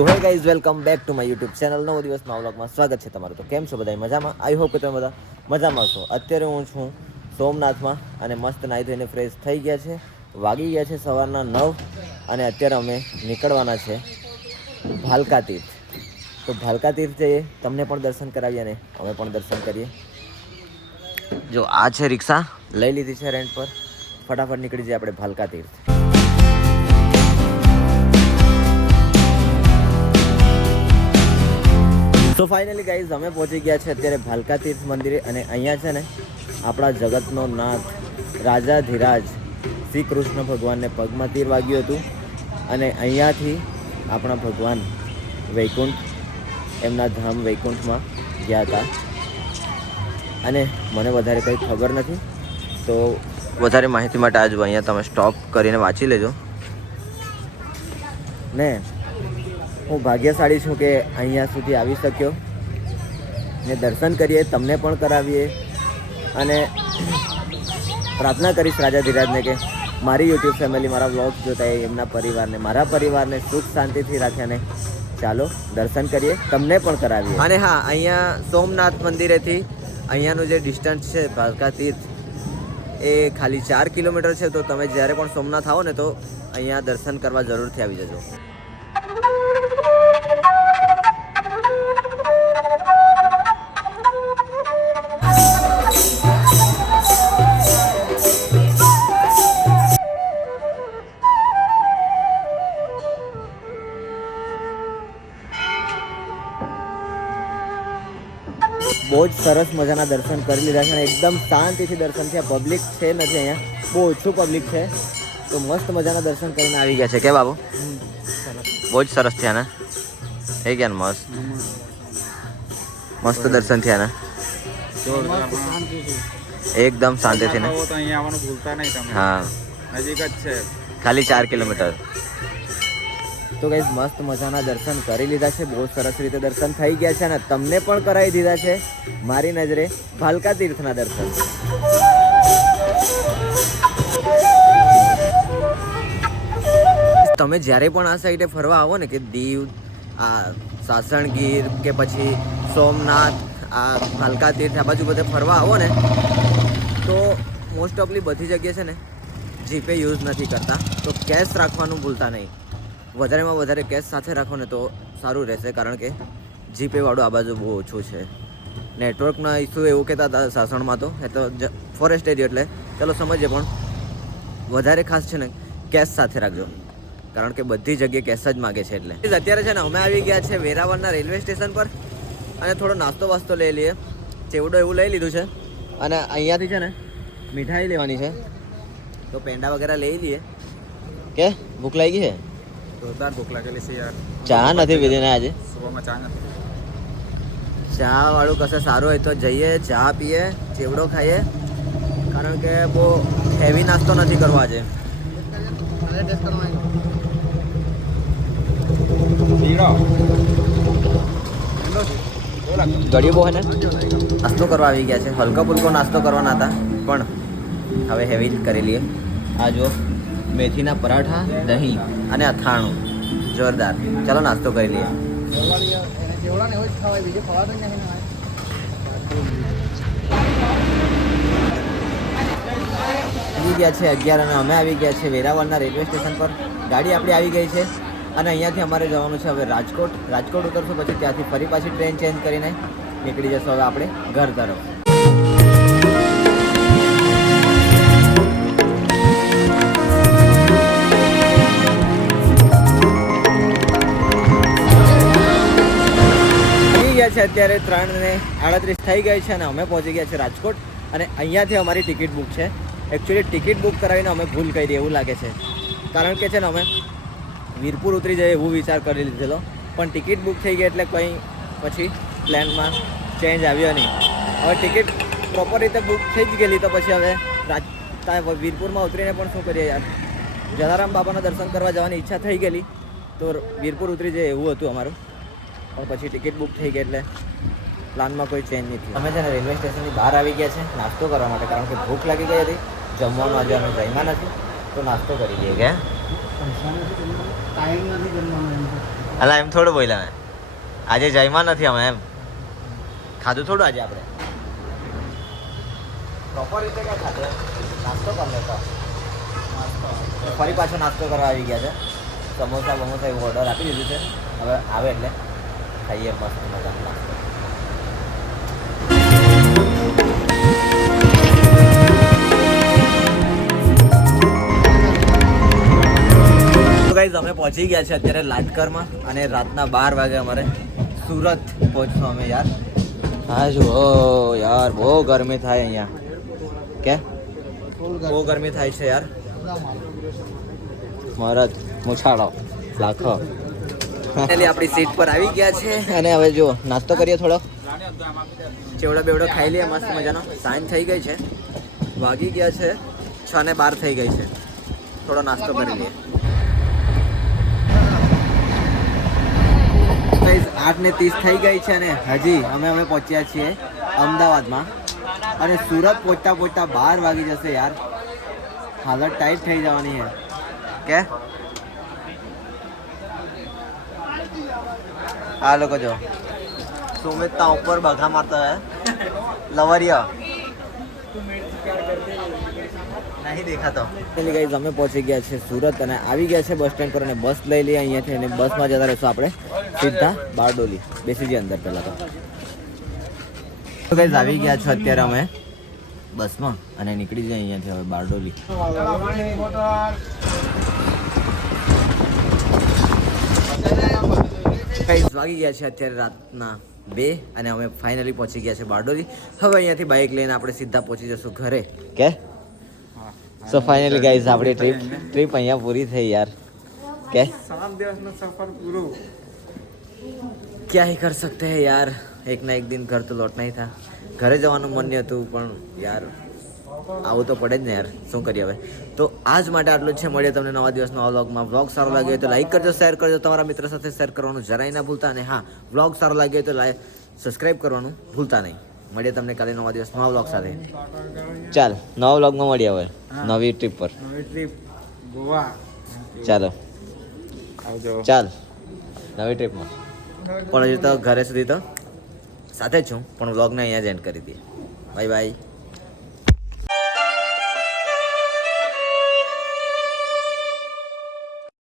So hey guys welcome back to my YouTube channel નવો દિવસ નવા વ્લોગમાં સ્વાગત છે તમારું. તો કેમ છો બધા મજામાં? આઈ હોપ કે તમે બધા મજામાં છો. અત્યારે હું છું સોમનાથમાં અને મસ્ત નાહી ધોઈને ફ્રેશ થઈ ગયા છે. વાગી ગયા છે સવારના નવ અને અત્યારે અમે નીકળવાના છે ભાલકા તીર્થ તો ભાલકા તીર્થ જઈએ. તમને પણ દર્શન કરાવીએ અને અમે પણ દર્શન કરીએ. જો આ છે રિક્ષા. લઈ લીધી છે રેન્ટ પર. ફટાફટ નીકળી જઈએ આપણે ભાલકા તીર્થ તો ફાઇનલી ગાઈઝ અમે પહોંચી ગયા છે અત્યારે ભાલકા તીર્થ મંદિરે અને અહીંયા છે ને, આપણા જગતનો નાથ રાજા ધીરાજ શ્રી કૃષ્ણ ભગવાનને પગમાં તીર વાગ્યું હતું અને અહીંયાથી આપણા ભગવાન વૈકુંઠ, એમના ધામ વૈકુંઠમાં ગયા હતા. અને મને વધારે કંઈ ખબર નથી, તો વધારે માહિતી માટે આજ અહીંયા તમે સ્ટોપ કરીને વાંચી લેજો. ને હું ભાગ્યશાળી છું કે અહીંયા સુધી આવી શક્યો. ને દર્શન કરીએ, તમને પણ કરાવીએ. અને પ્રાર્થના કરીશ રાજા ધીરાજને કે મારી યુટ્યુબ ફેમિલી, મારા વ્લોગ જોતા એમના પરિવારને, મારા પરિવારને સુખ શાંતિથી રાખ્યા ને ચાલો દર્શન કરીએ, તમને પણ કરાવીએ. અને હા, અહીંયા સોમનાથ મંદિરેથી અહીંયાનું જે ડિસ્ટન્સ છે ભાલકા તીર્થ, એ ખાલી ચાર કિલોમીટર છે. તો તમે જ્યારે પણ સોમનાથ આવો ને તો અહીંયા દર્શન કરવા જરૂરથી આવી જજો. બહુ જ સરસ મજાના દર્શન કરી લીધા છે અને એકદમ શાંતિથી દર્શન થયા. પબ્લિક છે નથી અહીંયા. બહુ ઓછું પબ્લિક છે. તો મસ્ત મજાના દર્શન કરીને આવી ગયા છે. કે બાબુ? બહુ જ સરસ થયા ને? એ ગયા ને મસ્ત? મસ્ત દર્શન થયા ને? એકદમ શાંતિથી ને? આવો તો અહીંયા આવવાનું ભૂલતા નહીં તમે. હા. નજીક જ છે. ખાલી ચાર કિલોમીટર. તો ગઈઝ મસ્ત મજાના દર્શન કરી લીધા છે. બહુ સરસ રીતે દર્શન થઈ ગયા છે અને તમને પણ કરાવી દીધા છે મારી નજરે ભાલકા તીર્થના દર્શન. તમે જ્યારે પણ આ સાઈડે ફરવા આવો ને કે દીવ, આ સાસણગીર કે પછી સોમનાથ, આ ભાલકા તીર્થ, આ બાજુ બધે ફરવા આવો ને, તો મોસ્ટ ઓફલી બધી જગ્યાએ છે ને જીપે યુઝ નથી કરતા. તો કેશ રાખવાનું ભૂલતા નહીં. વધારેમાં વધારે કેશ સાથે રાખો ને તો સારું રહેશે, કારણ કે જીપે વાળું આ બાજુ બહુ ઓછું છે. નેટવર્કના ઇસ્યુ એવું કહેતા હતા સાસણમાં તો, એ તો ફોરેસ્ટ એરિયો એટલે. ચલો સમજીએ પણ, વધારે ખાસ છે ને કેશ સાથે રાખજો. કારણ કે બધી જગ્યાએ કેશ જ માગે છે એટલે. અત્યારે છે ને, અમે આવી ગયા છે વેરાવળના રેલવે સ્ટેશન પર, અને થોડો નાસ્તો વાસ્તો લઈ લઈએ. ચેવડો એવું લઈ લીધું છે. અને અહીંયાથી છે ને, મીઠાઈ લેવાની છે. તો પેંડા વગેરે લઈ લઈએ. કે, ભૂખ લાગી છે? જોરદાર ભૂખ લાગેલી છે યાર. ચા નથી પીધી ને આજે? સુબહમાં ચા નથી ચા વાળું કશે સારું હોય તો જઈએ ચા પીએ ચેવડો ખાઈએ. કારણ કે બહુ હેવી નાસ્તો નથી કરવો આજે. ગળ્યું બહુ ને? નાસ્તો કરવા આવી ગયા છે. હલકો ફુલકો નાસ્તો કરવાના હતા. પણ હવે હેવી કરી લઈએ. આ જો મેથીના પરાઠા, દહીં અને અથાણું. જોરદાર. ચાલો નાસ્તો કરી લઈએ. આવી ગયા છે અગિયાર અને અમે આવી ગયા છે વેરાવળના રેલવે સ્ટેશન પર. ગાડી આપણી આવી ગઈ છે અને અહીંયાથી અમારે જવાનું છે હવે રાજકોટ. રાજકોટ ઉતરશું પછી ત્યાંથી ફરી પાછી ટ્રેન ચેન્જ કરીને નીકળી જશું હવે આપણે ઘર તરફ. થઈ ગયા છે અત્યારે ત્રણ ને આડત્રીસ થઈ ગઈ છે અને અમે પહોંચી ગયા છે રાજકોટ. અને અહીંયાથી અમારી ટિકિટ બુક છે. એકચ્યુઅલી ટિકિટ બુક કરાવીને અમે ભૂલ કરી એવું લાગે છે. કારણ કે છે ને અમે વીરપુર ઉતરી જઈએ એવું વિચાર કરી લીધેલો. પણ ટિકિટ બુક થઈ ગઈ એટલે કંઈ પછી પ્લાનમાં ચેન્જ આવ્યો નહીં. હવે ટિકિટ પ્રોપર રીતે બુક થઈ જ ગયેલી તો પછી હવે રાજ વીરપુરમાં ઉતરીને પણ શું કરીએ યાર? જલારામ બાબાના દર્શન કરવા જવાની ઈચ્છા થઈ ગયેલી. તો વીરપુર ઉતરી જાય એવું હતું અમારું. પણ પછી ટિકિટ બુક થઈ ગઈ એટલે પ્લાનમાં કોઈ ચેન્જ નથી અમે છે ને રેલવે સ્ટેશનની બહાર આવી ગયા છે નાસ્તો કરવા માટે, કારણ કે ભૂખ લાગી ગઈ હતી. જમવાનું આજે અમે જમ્યા નથી, તો નાસ્તો કરી દઈએ કે. અલા, એમ થોડું બોલ્યા મેં. આજે જમ્યા નથી અમે, એમ. ખાધું થોડું આજે આપણે? પ્રોપર રીતે ક્યાં ખાધું નાસ્તો કરી લેતા ફરી પાછો નાસ્તો કરવા આવી ગયા છે. સમોસા, બમોસા એવું ઓર્ડર આપી દીધું છે. હવે આવે એટલે. ખાઈએ મસ્ત ગાઈઝ અમે પહોંચી ગયા છે અત્યારે લાટકરમાં અને રાતના બાર વાગે અમારે સુરત પહોંચશું અમે યાર. હા જુઓ યાર બહુ ગરમી થાય અહીંયા. કે? બહુ ગરમી થાય છે યાર. મરદ મુછાળો લાખો. આપણી સીટ પર આવી ગયા છે. અને હવે જો નાસ્તો કરીએ થોડો. ચેવડો બેવડો ખાઈ લઈએ મસ્ત મજાનો. સાંજ થઈ ગઈ છે. વાગી ગયા છે. છ ને બાર થઈ ગઈ છે. થોડો નાસ્તો કરી લઈએ. આઠ ને ત્રીસ થઈ ગઈ છે અને હજી અમે હવે પહોંચ્યા છીએ અમદાવાદમાં. અને સુરત પહોંચતા પહોંચતા બાર વાગી જશે યાર. હાલત ટાઈટ થઈ જવાની છે. કે? આ લોકો જો. સુમિત તા ઉપર બઘા મારતા હે. લવરિયા. નહીં દેખાતો. એટલે ગાઈઝ અમે પહોંચી ગયા છે સુરત અને આવી ગયા છે બસ સ્ટેન્ડ પર અને બસ લઈ લઈએ અહીંયાથી અને બસમાં જતા રહેશું આપણે સીધા બારડોલી. બેસી જઈએ અંદર પહેલાં તો. તો ગાઈઝ આવી ગયા છો અત્યારે અમે બસમાં અને નીકળી જઈએ અહીંયાથી હવે બારડોલી. ગાઈઝ વાગી ગયા છે અત્યારે રાતના બે અને અમે ફાઇનલી પહોંચી ગયા છે બારડોલી. હવે અહીંયાથી બાઇક લઈને આપણે સીધા પહોંચી જશું ઘરે. કે? સો ફાઇનલી ગાઈઝ આપણી ટ્રીપ ટ્રીપ અહીંયા પૂરી થઈ યાર. કે? સાત દિવસનો સફર પૂરો. ક્યા હી કર સકતે હે યાર? એક ના એક દિન ઘર તો લોટ નહીં થા. ઘરે જવાનું મન નહીં હતું પણ યાર આવું તો પડે જ ને યાર. શું કરીએ હવે? તો આજ માટે આટલું જ છે. મળીએ તમને નવા દિવસના વ્લોગમાં. વ્લોગ સારો લાગ્યો હોય તો લાઈક કરજો શેર કરજો તમારા મિત્ર સાથે શેર કરવાનું જરાય ના ભૂલતા. અને હા વ્લોગ સારો લાગ્યો હોય તો લાઈક સબસ્ક્રાઈબ કરવાનું ભૂલતા નહીં. મળીએ તમને કાલે નવા દિવસ નવા વ્લોગ સાથે. ચાલ નવા વ્લોગમાં મળીએ હવે. નવી ટ્રીપ પર. નવી ટ્રીપ ગોવા. ચાલો. આવજો. ચાલ નવી ટ્રીપમાં પણ હજુ તો ઘરે સુધી તો સાથે જ છું. પણ વ્લોગને અહીંયા જ એન્ડ કરી દઈએ. Bye bye.